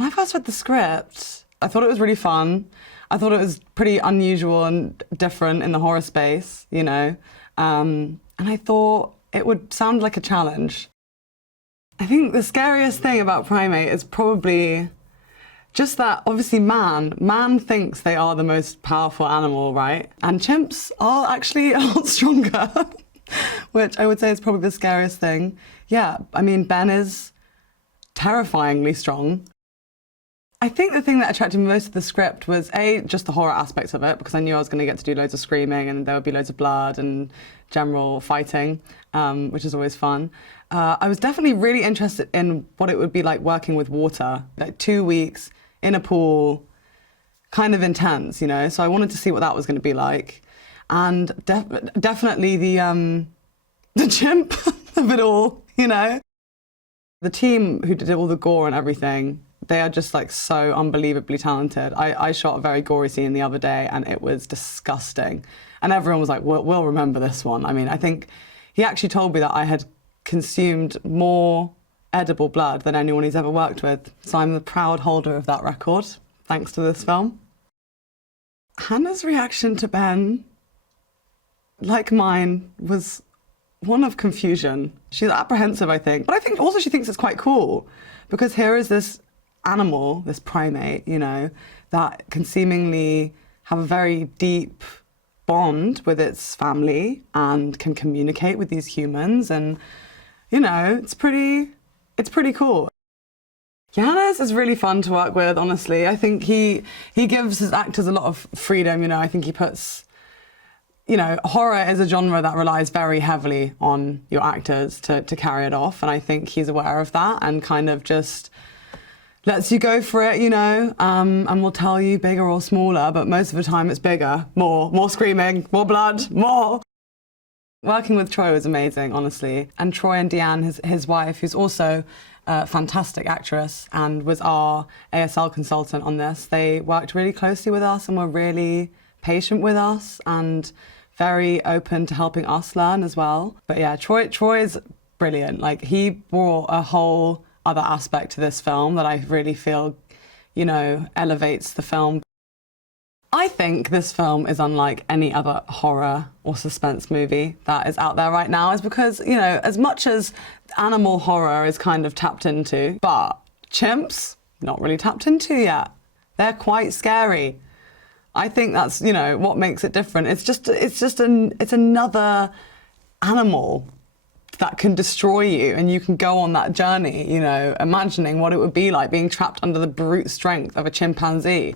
when I first read the script, I thought it was really fun. I thought it was pretty unusual and different in the horror space, you know, and I thought it would sound like a challenge. I think the scariest thing about Primate is probably just that, obviously, man thinks they are the most powerful animal, right? And chimps are actually a lot stronger, which I would say is probably the scariest thing. Yeah, I mean, Ben is terrifyingly strong. I think the thing that attracted me most to the script was, A, just the horror aspects of it, because I knew I was going to get to do loads of screaming and there would be loads of blood and general fighting, which is always fun. I was definitely really interested in what it would be like working with water, like 2 weeks in a pool, kind of intense, you know? So I wanted to see what that was going to be like. And definitely the chimp of it all, you know? The team who did all the gore and everything, they are just like so unbelievably talented. I shot a very gory scene the other day and it was disgusting. And everyone was like, we'll remember this one. I mean, I think he actually told me that I had consumed more edible blood than anyone he's ever worked with. So I'm the proud holder of that record, thanks to this film. Hannah's reaction to Ben, like mine, was one of confusion. She's apprehensive, I think. But I think also she thinks it's quite cool because here is this animal, this primate, you know, that can seemingly have a very deep bond with its family and can communicate with these humans, and you know, it's pretty cool. Yannis is really fun to work with, honestly. I think he gives his actors a lot of freedom, you know. I think he puts, you know, horror is a genre that relies very heavily on your actors to carry it off, and I think he's aware of that and kind of just lets you go for it, you know, and will tell you bigger or smaller, but most of the time it's bigger, more screaming, more blood, more. Working with Troy was amazing, honestly. And Troy and Deanne, his wife, who's also a fantastic actress and was our ASL consultant on this, they worked really closely with us and were really patient with us and very open to helping us learn as well. But yeah, Troy's brilliant. Like, he brought a whole other aspect to this film that I really feel, you know, elevates the film. I think this film is unlike any other horror or suspense movie that is out there right now, is because, you know, as much as animal horror is kind of tapped into, but chimps, not really tapped into yet. They're quite scary. I think that's, you know, what makes it different. It's another animal that can destroy you, and you can go on that journey, you know, imagining what it would be like being trapped under the brute strength of a chimpanzee.